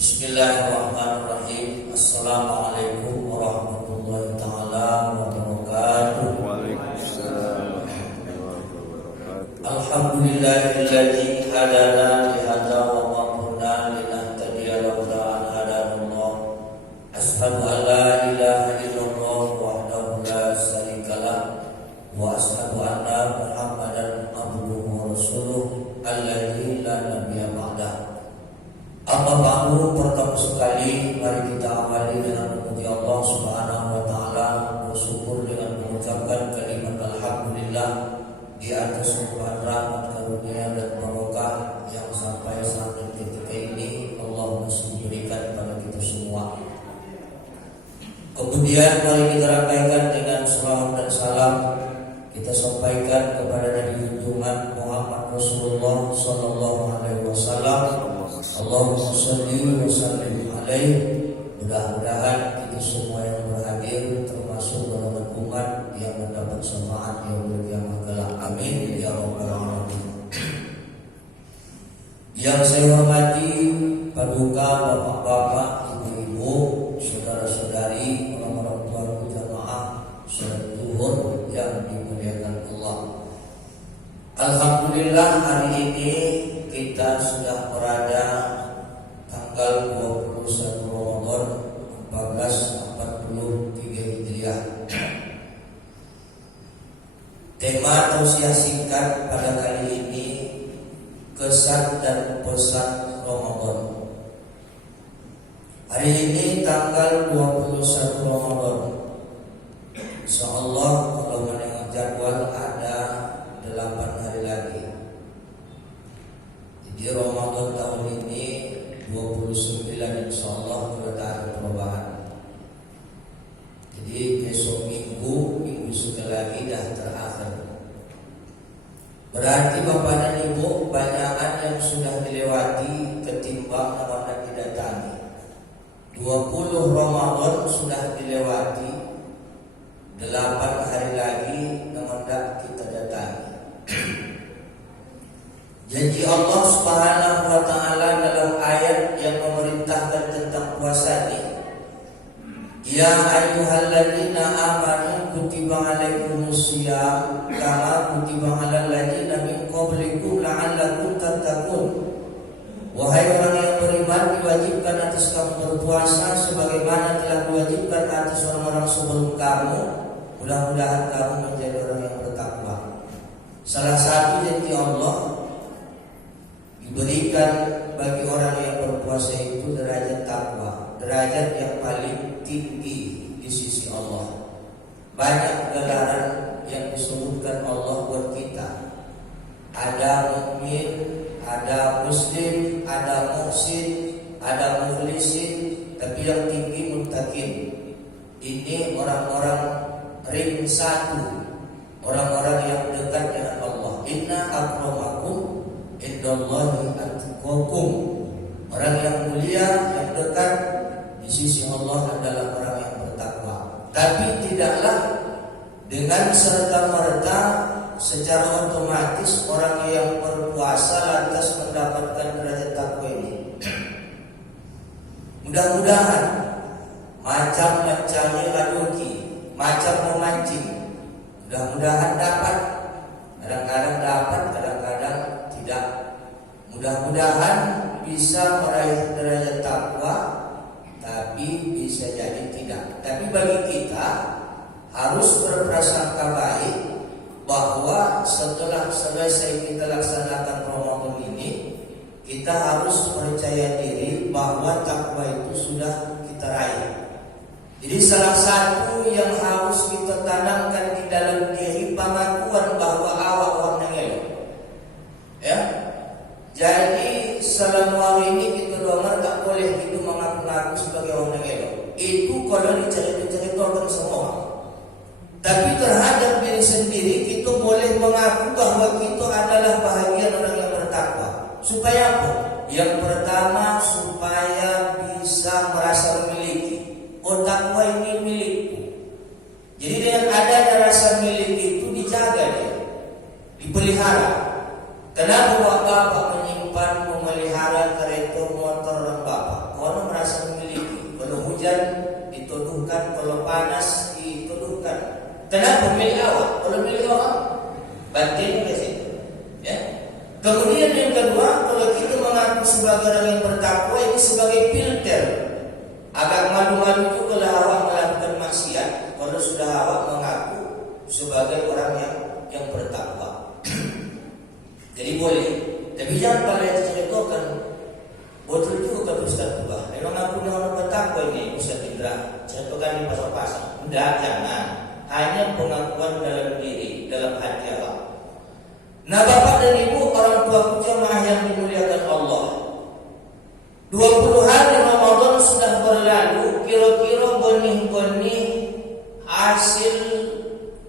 Bismillahirrahmanirrahim. Assalamualaikum warahmatullahi taala wabarakatuh. Waalaikumsalam warahmatullahi wabarakatuh. Alhamdulillahilladzi hadana li hadza wa ma kunna linahtadiya laula an hadanallah. Asyhadu an la ilaha illallah wahdahu la syarikalah wa asyhadu anna Muhammadan abduhu wa rasuluh alladzi la nabiyya ba'dah. Amma ba'du, pertama sekali mari kita awali dengan memuji Allah Subhanahu wa taala, bersyukur dengan mengucapkan kalimat alhamdulillah di atas limpahan rahmat karunia dan barokah yang sampai sampai ketika ini Allah masih berikan kepada kita semua. Kemudian mari kita rangkaikan dengan salawat dan salam kita sampaikan kepada Nabi junjungan Muhammad Rasulullah sallallahu alaihi wasallam. Allahumma shalli wa sallim alaihi. Mudah-mudahan kita semua yang berhadir termasuk golongan umat yang mendapat syafaat yaumul qiyamah kelak. Amin ya rabbal alamin. Yang saya hormati paduka bapak-bapak, ibu-ibu, saudara-saudari, orang-orang tua jamaah salat zuhur yang dimuliakan Allah. Alhamdulillah hari ini kita sudah berada tanggal 21 Ramadan 1443 Hijriah. Tema tausiah singkat pada kali ini, kesan dan pesan Ramadan. Hari ini tanggal 21 Ramadan. Insyaallah kalau menengok jadwal ada 8 hari lagi. Jadi Ramadan tahun ini 29 insyaallah sudah ada perubahan. Jadi besok minggu sekali lagi dah terakhir. Berarti Bapak dan Ibu banyakan yang sudah dilewati ketimbang yang didatangi. 20 Ramadan sudah dilewati, 8 hari lagi namun tak kita datangi. Janji Allah Subhanahu wa taala dalam ayat yang memerintahkan tentang puasa ini, ya ayyuhalladzina amanu kutiba alaikumusiyam kama kutiba alal ladzina min qablikum la'allakum tattaqun. Wahai orang yang beriman, diwajibkan atas kamu berpuasa sebagaimana telah diwajibkan atas orang-orang sebelum kamu. Mudah-mudahan kamu menjadi orang yang bertakwa. Salah satu janji Allah diberikan bagi orang yang berpuasa itu derajat takwa, derajat yang paling tinggi di sisi Allah. Banyak gelaran yang disebutkan Allah buat kita. Ada mukmin, ada muslim, ada muhsin, ada mukhlisin, tapi yang tinggi muttaqin. Ini orang-orang ring satu, orang-orang yang dekat dengan Allah. Inna akramakum indallahi atqakum. Orang yang mulia, yang dekat di sisi Allah adalah orang yang bertakwa. Tapi tidaklah dengan serta-merta secara otomatis orang yang berpuasa lantas mendapatkan derajat takwa ini. Mudah-mudahan macam mencari radoki, macam memancing, mudah-mudahan dapat. Kadang-kadang dapat, kadang-kadang tidak. Mudah-mudahan bisa meraih derajat takwa, tapi bisa jadi tidak. Tapi bagi kita harus berprasangka baik bahwa setelah selesai kita laksanakan Ramadan ini, kita harus percaya diri bahwa takwa itu sudah kita raih. Jadi salah satu yang harus kita tanamkan di dalam diri pengakuan bahwa awak orang elok. Ya. Jadi selama hari ini kita dengar tak boleh itu mengaku-ngaku sebagai orang elok. Itu kalau diceritakan semua orang. Tapi terhadap diri sendiri kita boleh mengaku bahwa kita adalah bahagian orang yang bertakwa. Supaya apa? Yang pertama supaya bisa merasa memiliki. Oh, takwa ini milikku. Jadi dengan adanya rasa milik itu dijaga dia, dipelihara. Kenapa bapak menyimpan memelihara kereta motor orang bapak? Kalau sebagai orang yang bertakwa ini sebagai filter. Agak malu-malu juga kalau awak melakukan maksiat kalau sudah awak mengaku sebagai orang yang bertakwa. Jadi boleh. Tapi jangan kalian ceritakan betul juga kata Ustaz Tubah. Memang aku orang bertakwa ini Ustaz Indra. Ceritakan di pasar-pasar. Tidak, jangan. Hanya pengakuan dalam diri, dalam hati awak. Nah, Bapak dan Ibu, orang tua jemaah yang dimuliakan Allah, 20 hari Ramadan sudah berlalu. Kira-kira benih-benih hasil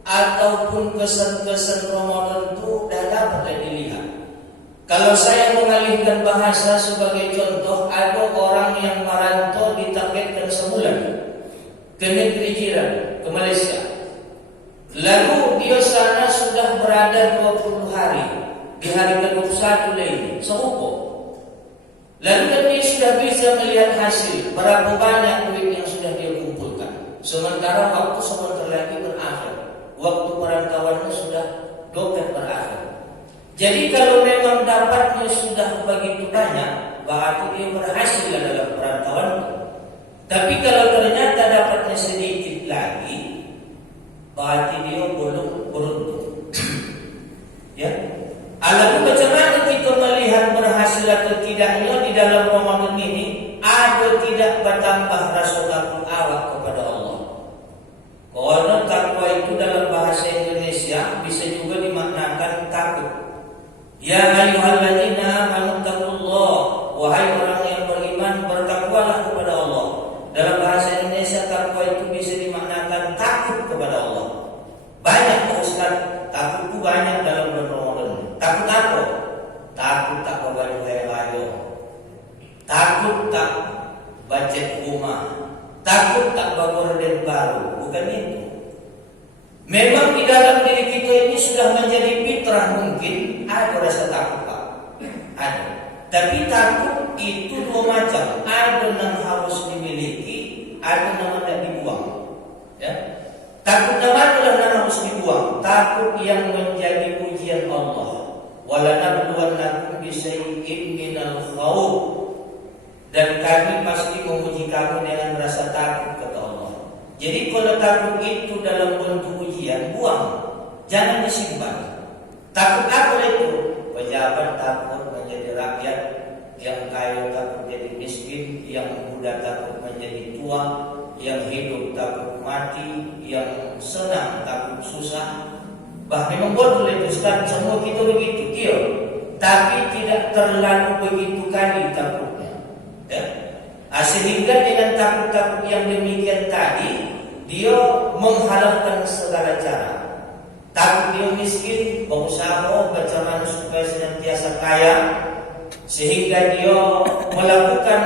ataupun kesan-kesan Ramadan itu dah dapat dilihat. Kalau saya mengalihkan bahasa sebagai contoh, ada orang yang merantau ditargetkan sebulan ke negeri jiran, ke Malaysia. Lalu dia sana sudah berada 20 hari. Di hari ke-21 lagi, serupa. Lalu kan dia sudah bisa melihat hasil, berapa banyak duit yang sudah dia kumpulkan. Sementara waktu sebentar lagi berakhir. Waktu perantauannya sudah dompet berakhir. Jadi kalau memang dapatnya sudah begitu banyak, berarti dia berhasil dalam perantauan. Tapi kalau ternyata dapatnya sedikit lagi, berarti dia belum beruntung. Ya. Lalu bagaimana kita melihat berhasil atau tidaknya di dalam Ramadan ini? Ada tidak bertambah rasa takut awak kepada Allah? Karena takwa itu dalam bahasa Indonesia bisa juga dimaknakan takut. Ya ayyuhalladzina amanu taqullah, wahai orang yang beriman, bertakwalah kepada Allah. Dalam bahasa Indonesia takwa itu bisa dimaknakan takut kepada Allah. Banyak Ustaz, takut itu banyak dalam bulan Ramadan. Takut apa? Takut tak berbalik layo. Takut tak baca rumah. Takut tak bergorden baru. Bukan itu. Memang di dalam diri kita ini sudah menjadi fitrah, mungkin ada rasa takut, Pak. Ada. Tapi takut itu dua macam. Ada yang harus dimiliki, ada yang tidak dibuang. Ya. Takut yang mana yang harus dibuang? Takut yang menjadi ujian Allah. Walanabluwannakum bisyai'in minal khawf, dan kami pasti menguji kamu dengan rasa takut, kata Allah. Jadi kalau takut itu dalam bentuk ujian, buang, jangan disimpan. Takut apa itu? Pejabat takut menjadi rakyat, yang kaya takut jadi miskin, yang muda takut menjadi tua, yang hidup takut mati, yang senang takut susah. Bahkan memang betul itu Ustaz, semua kita begitu, iya. Tapi tidak terlalu begitu kali takutnya. Ya. Sehingga dengan takut-takut yang demikian tadi, dia menghalalkan segala cara. Takut dia miskin, berusaha bagaimana supaya senantiasa kaya, sehingga dia melakukan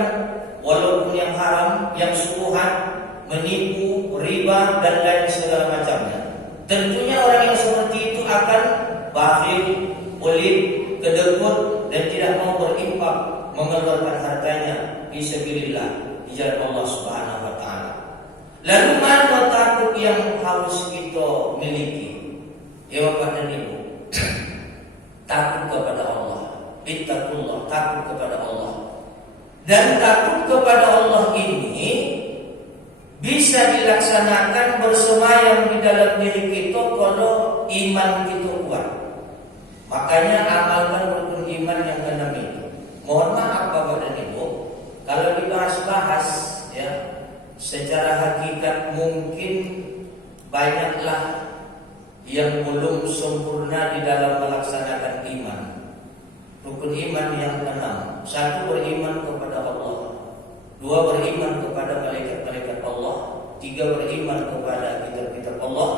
walaupun yang haram, yang subuhan, menipu, riba dan lain segala macamnya. Tentunya orang yang seperti itu akan bakhil, pelit, kedekut dan tidak mau berinfak, mengeluarkan hartanya fisabilillah di jalan Allah Subhanahu wa taala. Lalu mana takut yang harus kita miliki? Ya Bapak dan Ibu, takut kepada Allah. Ittaqullah, takut kepada Allah. Dan takut kepada Allah ini bisa dilaksanakan bersemayam di dalam diri kita kalau iman kita kuat. Makanya amalkan rukun iman yang keenam itu. Mohon maaf Bapak dan Ibu, kalau dibahas-bahas ya, secara hakikat mungkin banyaklah yang belum sempurna di dalam melaksanakan iman. Rukun iman yang keenam. 1, beriman kepada Allah. 2, beriman kepada malaikat-malaikat Allah. 3, beriman kepada kitab-kitab Allah.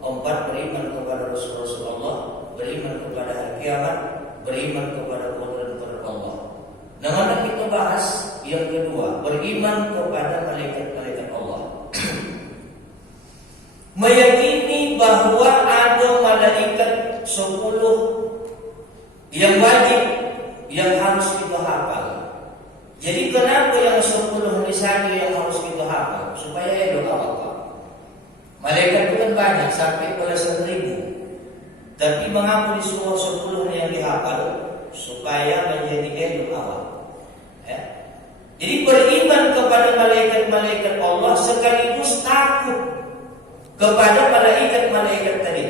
4, beriman kepada Rasul-Rasul Allah. Beriman kepada hari kiamat. Beriman kepada qadar Allah. Nah, mana kita bahas yang kedua, beriman kepada malaikat-malaikat Allah. Meyakini bahwa ada malaikat 10 yang wajib, yang harus kita hafal. Jadi kenapa yang 10 misalnya yang harus kita hafal? Supaya elok apa? Malaikat itu kan banyak, sampai belasan ribu. Tapi mengapa disuruh 10 yang dihafal? Supaya menjadi elok awal. Jadi beriman kepada malaikat-malaikat Allah sekaligus takut kepada malaikat-malaikat tadi.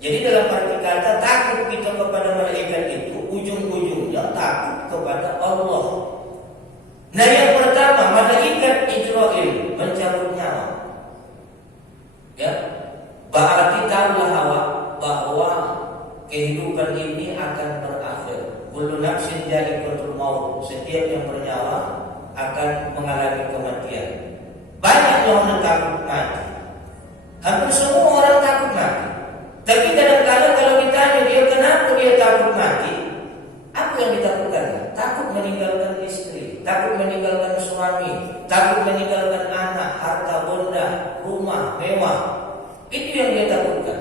Jadi dalam arti kata takut kita kepada malaikat itu ujung-ujungnya takut kepada Allah. Nah, yang pertama malaikat Israil mencabut nyawa. Ya, berarti tahulah awak bahwa kehidupan ini akan berakhir. Kullu nafsin dha'iqatul maut. Setiap yang bernyawa akan mengalami kematian. Banyak orang takut mati. Hampir semua orang takut mati. Tapi kadang-kadang kalau ditanya dia kenapa dia takut mati, apa yang ditakutkan? Takut meninggalkan istri, takut meninggalkan suami, takut meninggalkan anak, harta benda, rumah mewah. Itu yang dia takutkan.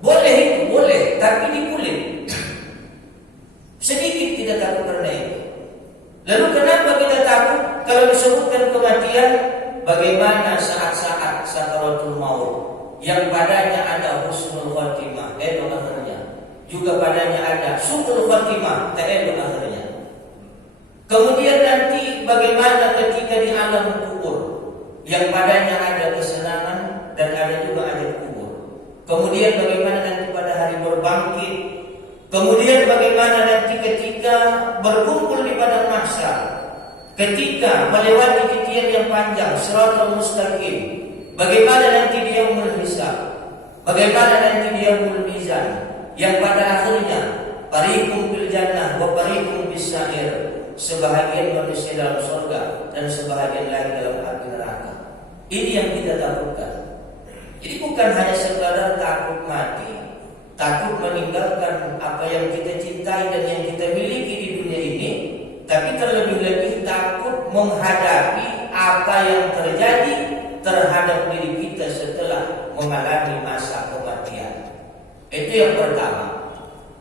Boleh itu, boleh, tapi dikulit. Sedikit kita takut karena itu. Lalu kenapa kita takut kalau disebutkan kematian? Bagaimana saat-saat sakaratul maut yang padanya ada husnul khatimah, akhirnya. Juga padanya ada su'ul khatimah, akhirnya. Kemudian nanti bagaimana ketika di alam kubur yang padanya ada kesenangan dan ada juga azab kubur. Kemudian bagaimana nanti pada hari berbangkit. Kemudian bagaimana nanti ketika berkumpul di padang mahsyar, ketika melewati titian yang panjang, Shiratal Mustaqim. Bagaimana nanti dia hisab, bagaimana nanti dia mizan, yang pada akhirnya fariqum fil jannah wa fariqum bis sa'ir. Sebahagian manusia dalam surga dan sebahagian lagi dalam api neraka. Ini yang kita takutkan. Jadi bukan hanya sekadar takut mati, takut meninggalkan apa yang kita cintai dan yang kita miliki di dunia ini, tapi terlebih-lebih takut menghadapi apa yang terjadi terhadap diri kita setelah mengalami masa kematian. Itu yang pertama.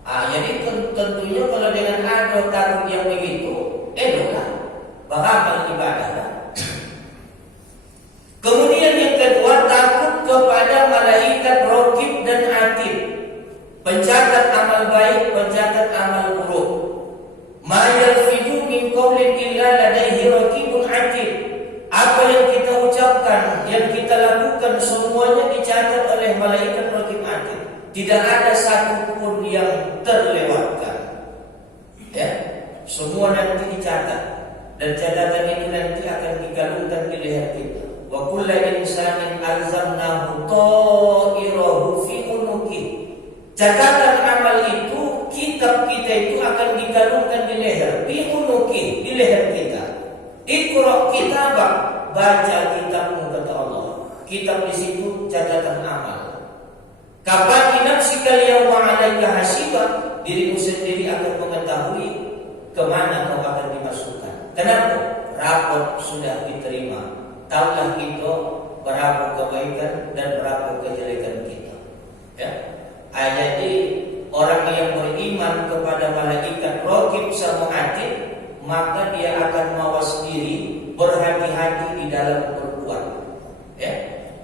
Jadi tentunya kalau dengan ada takut yang begitu, eloklah beramal ibadah. Kemudian yang kedua, takut kepada malaikat raqib dan atid, pencatat amal baik, pencatat amal buruk. Ma yalfidu min qawlin illa ladaihi raqibun atid. Apa yang kita ucapkan, yang kita lakukan, semuanya dicatat oleh malaikat raqib atid. Tidak ada satu pun yang terlewatkan. Ya, semua nanti dicatat dan catatan itu nanti akan digalungkan di leher kita. Wa kullu insanin alzamnahu ta'irahu fi unuki. Catatan amal itu, kitab kita itu akan digalungkan di leher, fi unuki, di leher kita. Iqra kitabak, baca kitabmu kata Allah. Kitab di situ catatan amal. Kapan nafsikal yawma 'alaika hasiba, dirimu sendiri akan mengetahui kemana kau akan dimasukkan. Kenapa? Rapot sudah diterima. Tahulah kita berapa kebaikan dan berapa kejelekan kita. Ya. Jadi orang yang beriman kepada malaikat raqib sama atid, maka dia akan mawas diri, berhati-hati di dalam berbuat. Ya.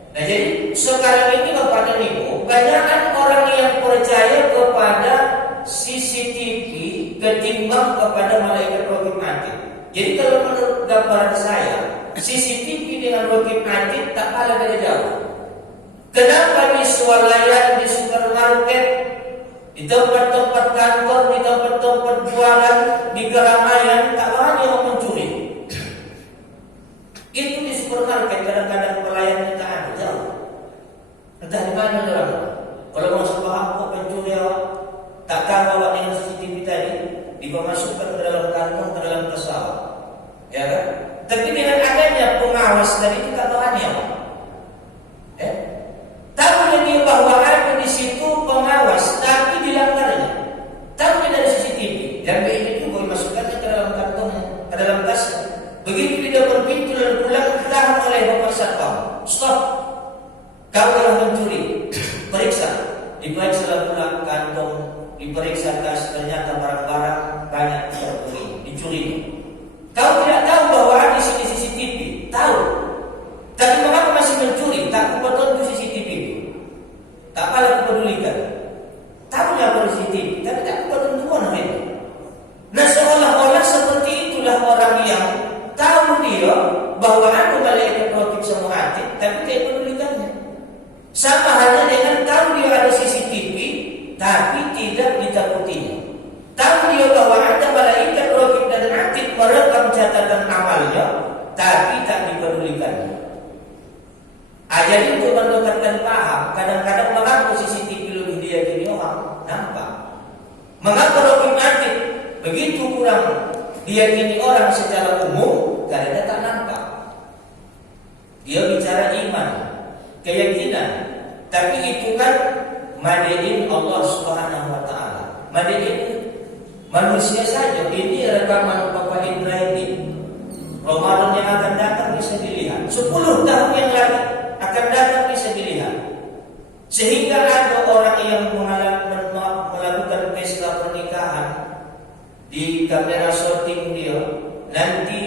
Nah, jadi sekarang ini kepada niku banyak orang yang percaya kepada CCTV ketimbang kepada malaikat raqib atid. Jadi kalau menurut gambaran saya, CCTV dengan raqib atid tak kalah beda jauh. Kenapa di swalayan, di supermarket, di tempat-tempat kantor, di tempat-tempat jualan, di keramaian tak banyak yang mencuri? Itu di supermarket kadang-kadang pelayannya tak ada jauh. Entah di mana orang. Kalau mau sebab kok pencuri awak, tak tahu awak dengan CCTV tadi dimasukkan ke dalam kantong, ke dalam pesawat. Ya kan? Tapi dengan adanya pengawas tadi itu tak tahu apa. Tahu lagi bahwa ada di situ pengawas, tapi dilanggarnya. Tahu dari CCTV dan begitu boleh masukkannya ke dalam kantongnya, ke dalam tasnya. Begitu di depan pintu lalu pulang ditahan oleh bapak satpam. Stop, kau telah mencuri. Periksa, diperiksa pula kantong, diperiksa tas, ternyata barang-barang banyak terbeli, dicuri. Kau tidak tahu bahwa ada di sini CCTV, tahu. Tapi mengapa masih mencuri? Tak kebetulan CCTV itu. Tak pala kepedulikan. Tahunya apa CCTV, tapi tak kebetulan itu. Nah, seolah-olah seperti itulah orang yang tahu dia bahwa ada malaikat raqib sama atid, tapi tidak pedulikannya. Sama halnya dengan tahu dia ada CCTV, tapi tidak ditakutinya. Tahu dia bahwa ada malaikat raqib dan atid merekam catatan amalnya, tapi tak dipedulikannya. Jadi untuk mendekatkan paham, kadang-kadang mengapa CCTV lebih diyakini orang nampak. Mengapa raqib atid begitu kurang diyakini orang secara umum karena tak nampak. Dia bicara iman, keyakinan, tapi itu kan madain Allah Subhanahu wa taala. Madain manusia saja. Ini rekaman Bapak Indra ini. Ramadan yang akan datang bisa dilihat. 10 tahun yang lalu akan datang bisa dilihat. Sehingga ada orang yang melakukan pesta pernikahan di kamera shooting dia, nanti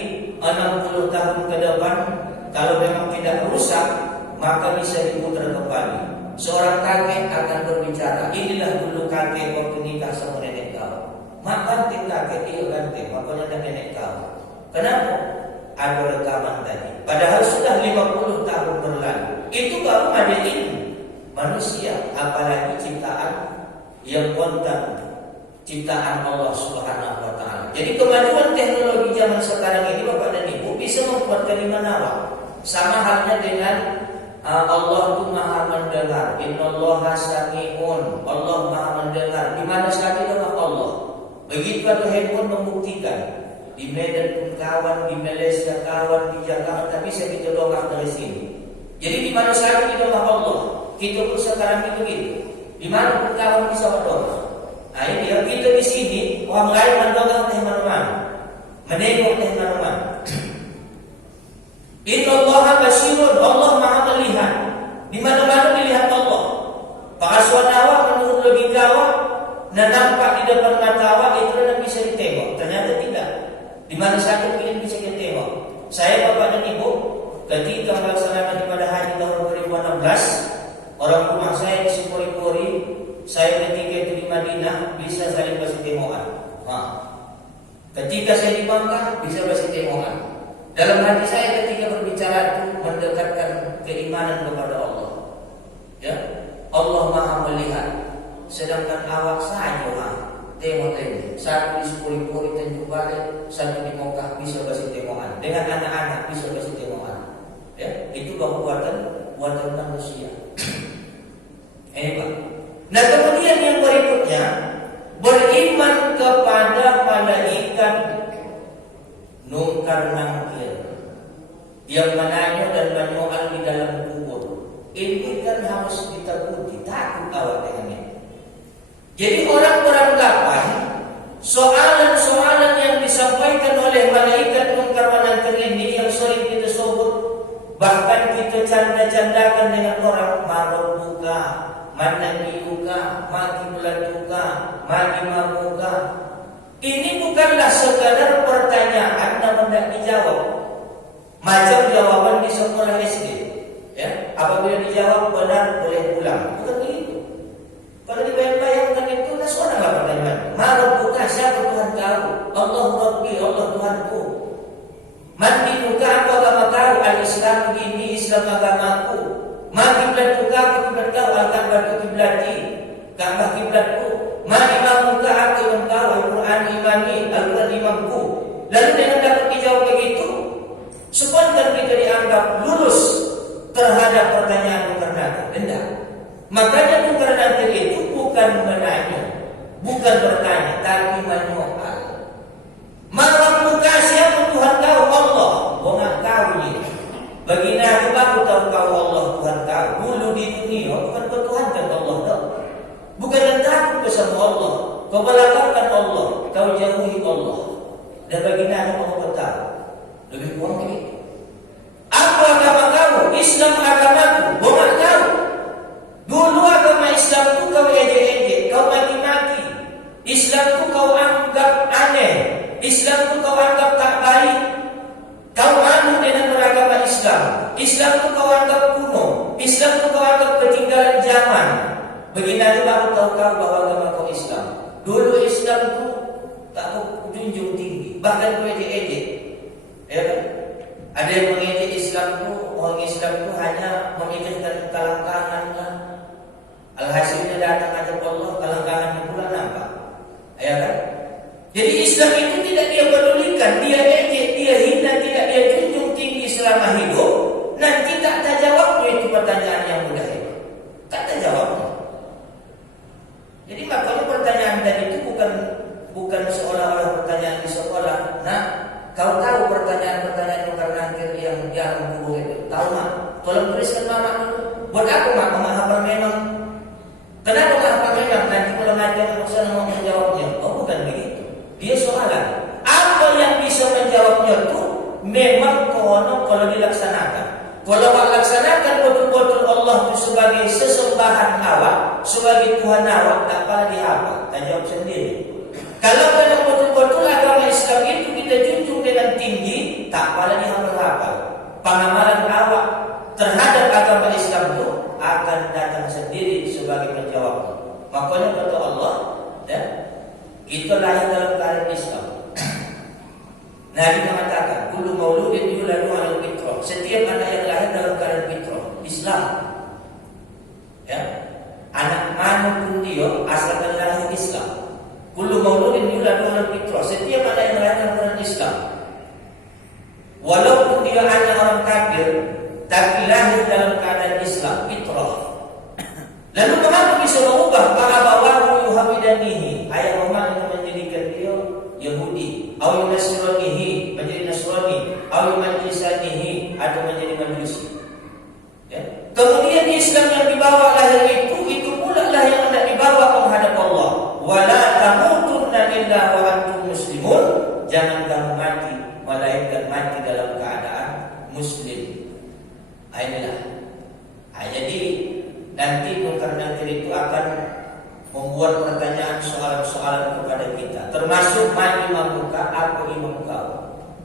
60 tahun ke depan kalau memang tidak rusak maka bisa diputar kembali. Seorang kakek akan berbicara, inilah dulu kakek waktu nikah sama nenek kau. Mak ganti kakek, iya ganti, makanya ada nenek kau. Kenapa? Ada rekaman tadi. Padahal sudah 50 tahun berlalu. Itu baru ada ilmu manusia, apalagi ciptaan yang kontan, ciptaan Allah Subhanahu wa taala. Jadi kemajuan teknologi zaman sekarang ini Bapak dan Ibu bisa membuat kalimat nawa. Sama halnya dengan Allah itu Maha mendengar. Innallaha sami'un. Allah Maha mendengar. Di mana saja dengan Allah. Begitu ada handphone membuktikan. Di Medan pun kawan, di Malaysia kawan, di Jakarta bisa kita dongak dari sini. Jadi di mana saja di dalam Allah. Kita pun sekarang itu begitu. Di mana pun kawan bisa berdongak. Nah ini dia, kita di sini orang lain mendongak teh mana-mana, menengok teh mana-mana. Innallaha basirun, Allah Maha melihat. Di mana-mana dilihat Allah. Para swadawa menurut logika awak, nampak di depan mata awak itu tidak bisa ditengok. Ternyata tidak. Di mana saja kita bisa ditengok. Saya Bapak dan Ibu, ketika melaksanakan ibadah haji tahun 2016, orang rumah saya di Sipori-Pori, saya ketika itu di Madinah bisa saling bersitemoan. Ketika saya di Makkah bisa bersitemoan. Dalam hati saya ketika berbicara itu mendekatkan keimanan kepada Allah. Ya, Allah Maha melihat. Sedangkan awak saja tengok-tengok. Satu di Sipori-Pori Tanjung Balai, satu di Makkah bisa bersitemoan. Dengan anak-anak bisa bersitemoan. Ya, itu baru buatan manusia. Ini Pak. Nah kemudian yang berikutnya, beriman kepada malaikat Munkar Nakir yang menanya dan menyoal di dalam kubur. Ini kan harus ditakuti, takut awak dengannya. Jadi orang-orang kapan soalan-soalan yang disampaikan oleh malaikat Munkar Nakir ini yang sering kita sebut, bahkan kita canda-candakan dengan orang marah buka, mana diuka, maki belatuka, maki mamuka. Ini bukanlah sekadar pertanyaan namun tidak dijawab. Macam jawaban di sekolah SD. Ya, apabila dijawab benar boleh pulang. Bukan begitu. Kalau dibayang-bayangkan itu nasional pertanyaan. Marah buka, siapa Tuhan kau? Allah Rabbi, Allah Tuhanku. Mandi buka, apa agama kau? Al-Islam ini Islam agamaku. Maki belatuka, aku kiblat kau? Al-Ka'bah kiblati, Ka'bah kiblatku. Ma imamuka, aku yang kau? Al-Quran imami, Al-Quran imamku. Lalu dengan dapat dijawab begitu, spontan kita dianggap lulus terhadap pertanyaan Munkar Nakir. Tidak. Makanya Munkar Nakir itu bukan menanya, bukan bertanya, tapi menyoal. Marabuka, siapa Tuhan kau? Allah. Bukan kau ini. Bagi aku tahu kau Allah Tuhan kau. Dulu di dunia bukan bertuhankan Allah tahu. Bukan yang takut bersama Allah. Kau belakangkan Allah, kau jauhi Allah. Dan bagi aku mau tahu. Lebih kurang begitu. Apa agama kamu? Islam agamaku. Bukan kau. Dulu agama Islamku kau ejek-ejek, kau maki-maki. Islamku kau anggap aneh. Islamku kau anggap tak baik. Kau anut dengan beragama Islam. Islam itu kau anggap kuno. Islam itu kau anggap ketinggalan zaman. Begini baru tahu kau bahwa agama kau Islam. Dulu Islam itu tak junjung tinggi, bahkan kau ejek-ejek. Ya kan? Ada yang mengejek Islam itu, orang Islam itu hanya mengejekkan kelangkahannya. Alhasilnya datang aja Allah, kelangkahannya pula nampak. Ya kan? Jadi Islam itu tidak dia pedulikan, dia ejek, dia hina, tidak dia junjung tinggi selama hidup. Nanti tak terjawab itu pertanyaan yang mudah itu. Tak terjawabnya. Jadi makanya pertanyaan tadi itu bukan seolah-olah pertanyaan di sekolah. Nah, kau tahu pertanyaan-pertanyaan itu karena akhir yang buruk itu. Tahu mak? Tolong tuliskan mama dulu. Buat apa mak? Menghafal memang. Kenapa menghafal memang? Nanti kalau ngajar bosan mau menjawabnya. Oh bukan begitu. Dia soalan. Apa yang bisa menjawabnya itu memang kalau dilaksanakan. Kalau awak laksanakan betul-betul Allah itu sebagai sesembahan awak, sebagai Tuhan awak, tak pala dihafal. Tak jawab sendiri. Kalau memang betul-betul agama Islam itu kita junjung dengan tinggi, tak pala dihafal-hafal. Pengamalan awak terhadap agama Islam itu akan datang sendiri sebagai penjawab. Makanya kata Allah, ya, kita lahir dalam keadaan Islam. Nabi mengatakan, kullu mauludin yuladu 'alal fitrah. Setiap anak yang lahir dalam keadaan fitrah Islam. Ya. Anak manapun dia asalkan lahir Islam. Kullu mauludin yuladu 'alal fitrah. Setiap anak yang lahir dalam keadaan Islam. Walaupun dia anak orang kafir, tapi lahir dalam keadaan Islam, fitrah. Lalu mengapa bisa mengubah fa'abawahu yuhawidanihi? Ayat Rahman yang menjadikan dia Yahudi, atau Nasranihi menjadi Nasrani, atau Majlisanihi atau menjadi Majusi. Ya. Kemudian Islam yang dibawa lahir itu pula lah yang hendak dibawa menghadap Allah. Wala tamutunna illa wa antum muslimun. Jangan kamu mati melainkan mati dalam keadaan muslim. Inilah. Jadi nanti karena itu akan membuat pertanyaan soalan-soalan kepada kita, termasuk man imam muka, apa imam kau?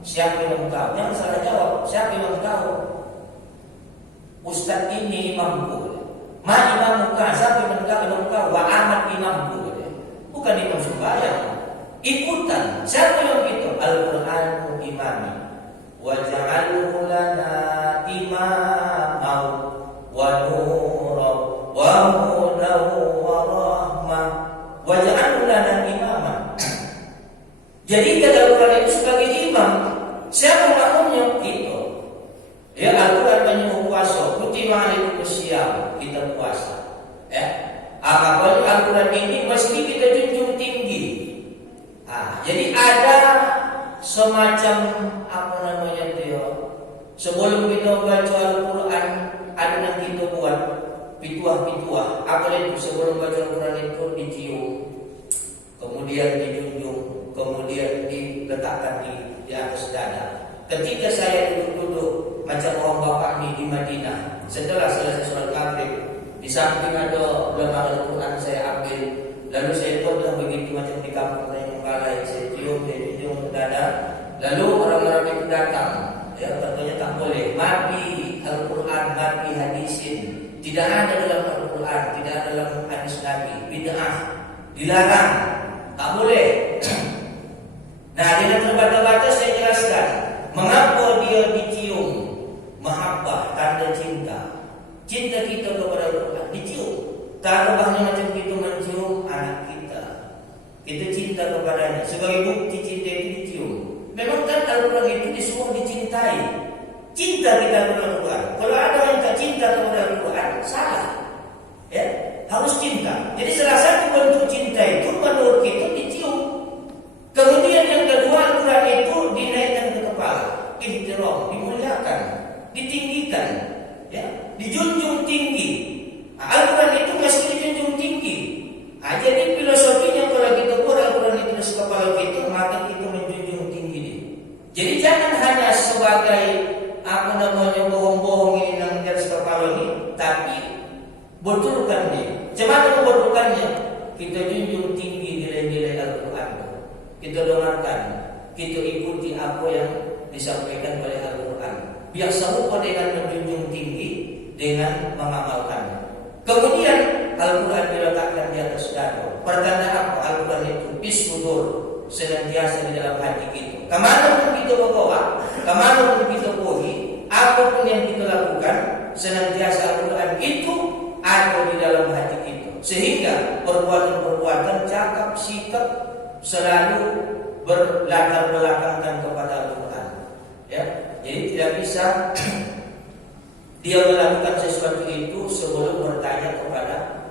Siapa imam kau? Jangan salah jawab. Siapa imam kau? Ustaz ini imamku. Man imam muka, siapa imam kau? Imam kau. Wa amat imamku. Bukan imam sembahyang. Ikutan. Siapa yang itu? Al-Qur'anu imami. Wa ja'alhu lana imamau wa nura wa hudaw wa rahmah wa ja'alhu lana imama. Jadi Al-Quran itu sebagai imam. Siapa makmumnya? Itu. Ya, Al-Quran menyuruh puasa. Kutiba alaikumusiyam, kita puasa. Ya. Apapun Al-Quran ini mesti kita junjung tinggi. Jadi ada semacam apa namanya dia. Sebelum kita baca Al-Quran, ada yang kita buat pituah-pituah. Apa itu sebelum baca Al-Quran itu dicium, kemudian dijunjung, kemudian diletakkan di atas dada. Ketika saya duduk-duduk macam orang bapak ni di Madinah, setelah selesai sholat maghrib, di samping ada lembar Al-Quran saya ambil, lalu saya dah begitu macam di kampung saya Menggalai, saya cium dada, lalu orang-orang itu datang, ya katanya tak boleh, mati Al-Quran, mati hadisin, tidak ada dalam Al-Quran, tidak ada dalam hadis Nabi, bid'ah, dilarang, tak boleh. Nah, dengan terbata-bata saya jelaskan mengapa dia dicium. Mahabbah, tanda cinta. Cinta kita kepada Al-Quran dicium. Taruhnya macam kita mencium anak kita. Kita cinta kepadanya. Sebagai bukti cinta itu dicium. Memang kan Al-Quran itu disuruh dicintai. Cinta kita kepada Al-Quran. Kalau ada yang tak cinta kepada Al-Quran, salah. Ya, harus cinta. Jadi salah satu bentuk cinta itu menurut kita dicium. Kemudian yang kedua, Al-Quran itu dinaikkan ke kepala, ihtiram, dimuliakan, ditinggikan, ya, dijunjung tinggi. Al-Quran itu mesti dijunjung tinggi. Jadi filosofinya kalau kita buat Al-Quran itu di kepala kita, maka kita menjunjung tinggi dia. Jadi jangan hanya sebagai apa namanya bohong-bohong yang di atas kepala ini, tapi betulkan dia. Bagaimana membetulkannya? Kita junjung tinggi nilai-nilai Al-Quran. Kita dengarkan, kita ikuti apa yang disampaikan oleh Al-Quran. Biar serupa dengan menjunjung tinggi dengan mengamalkannya. Kemudian Al-Quran diletakkan di atas dada. Pertanda apa? Al-Quran itu bismudur, senantiasa di dalam hati kita. Kemana pun kita berbawa, kemana pun kita pergi, selalu berlatar belakangkan kepada Al-Quran. Ya, jadi tidak bisa dia melakukan sesuatu itu sebelum bertanya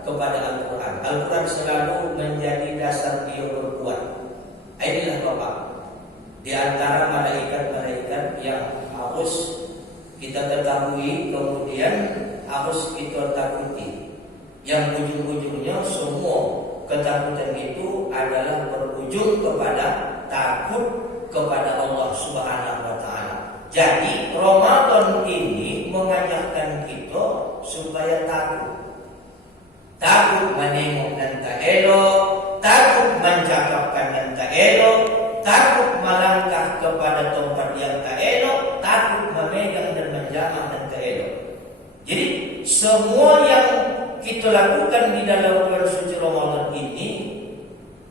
kepada Al-Quran. Al-Quran selalu menjadi dasar dia berbuat. Inilah Bapak, di antara malaikat-malaikat yang harus kita ketahui, kemudian harus kita takuti, yang ujung-ujungnya semua ketakutan itu adalah berujung kepada takut kepada Allah Subhanahu wa Ta'ala. Jadi Ramadan ini mengajarkan kita supaya takut menengok dan tak elok, takut mencakapkan dan tak elok, takut melangkah kepada tempat yang tak elok, takut memegang dan menjamah dan tak elok. Jadi semua yang kita lakukan di dalam bulan suci Ramadan ini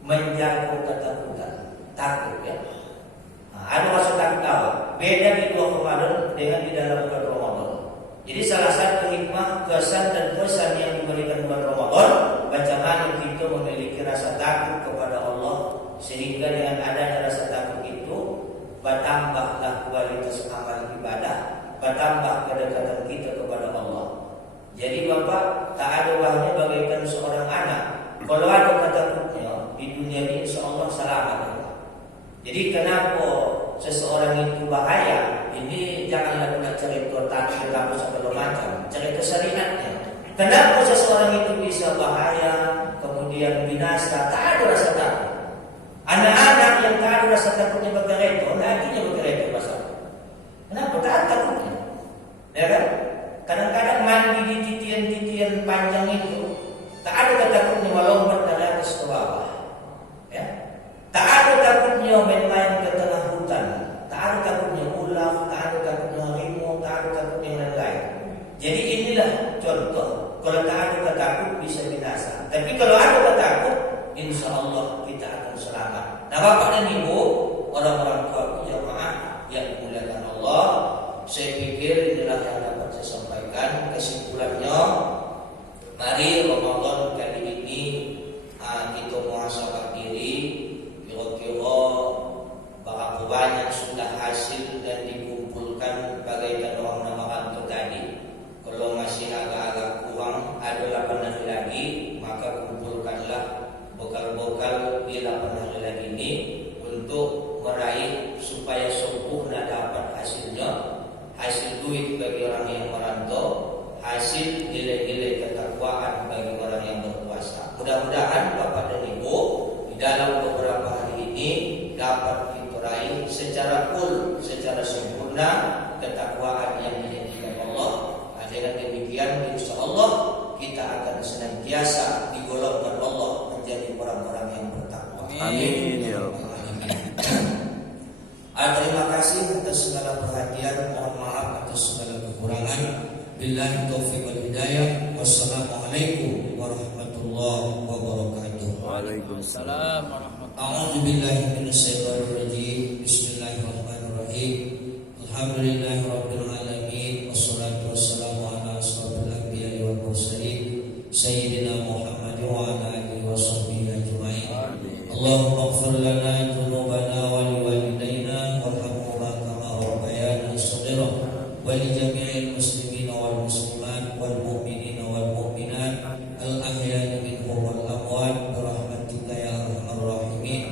menjaga ketakutan, takut ya. Ada rasa takut apa? Beda di luar Ramadan dengan di dalam bulan Ramadan. Jadi salah satu hikmah, kesan dan pesan yang diberikan bulan Ramadan, bagaimana kita memiliki rasa takut kepada Allah, sehingga dengan adanya rasa takut itu bertambahlah kualitas amal ibadah, bertambah kedekatan kita kepada Allah. Jadi Bapak, tak ada bahannya bagaikan seorang anak. Kalau ada ketakutannya di dunia ini, insya Allah selamat. Jadi kenapa seseorang itu bahaya? Ini janganlah kita cerita takdir atau segala macam, cerita syariatnya. Kenapa seseorang itu bisa bahaya, kemudian binasa? Tak ada rasa takut. Anak-anak yang tak ada rasa takutnya berkereta, nantinya berkereta pasal. Kenapa? Tak ada takutnya, ya kan? Kadang-kadang mandi di titian-titian panjang itu, tak ada takutnya melompat dari atas ke bawah. Ya. Tak ada takutnya main-main ke tengah hutan, tak ada takutnya ular, tak ada takutnya harimau, tak ada takutnya yang lain. Jadi inilah contoh, kalau tak ada takut bisa binasa. Tapi kalau ada takut, insya Allah kita akan selamat. Nah Bapak dan Ibu, orang-orang tua jamaah yang dimuliakan Allah, saya pikir inilah yang dapat saya sampaikan. Kesimpulannya, mari Ramadan kali ini kita muhasabah diri, kira-kira berapa banyak sudah hasil dan dikumpulkan bagaikan orang nama kantor tadi. Kalau masih agak-agak kurang, ada 8 hari lagi, maka kumpulkanlah bekal-bekal di 8 hari lagi ini untuk meraih supaya sempurna dapat hasilnya. Hasil duit bagi orang yang merantau, hasil nilai-nilai ketakwaan bagi orang yang berpuasa. Mudah-mudahan Bapak dan Ibu di dalam beberapa hari ini dapat kita raih secara full, secara sempurna ketakwaan yang dijanjikan Allah. Dengan demikian insya Allah kita akan senantiasa digolongkan Allah menjadi orang-orang yang bertakwa. Amin ya Allah. Terima kasih atas segala perhatian, mohon maaf atas segala kekurangan. Billahi taufiq wal hidayah. Wassalamualaikum warahmatullahi wabarakatuh. Waalaikumsalam. A'udzu billahi minasyaitonir rajim. Bismillahirrahmanirrahim. Alhamdulillahirabbil alamin. Wassalatu wassalamu ala asyrofil anbiya'i wal mursalin sayyidina Muhammad wa ala alihi washabbihi ajma'in. Allahumma ighfir lana dzunubana wa liwalidayna warhamhuma kama rabbayana shaghira wa li jami'il muslimina wal muslimat wal mu'minina wal mu'minat al ahya'i minhum wal amwat bi rahmatika ya arhamar rahimin.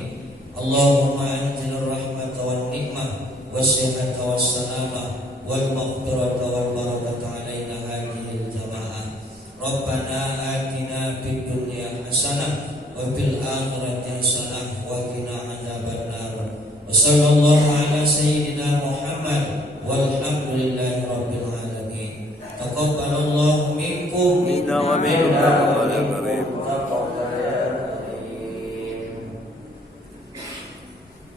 Allahumma anzil rahmata wan nikmah was-sihhata was-salamah wal maghfirata wal barakata alaina hadhil jamaah. Rabbana atina fid dunya hasanah wa fil akhirati hasanah wa qina adzabannar. Wa sallallahu ala sayyidina Muhammad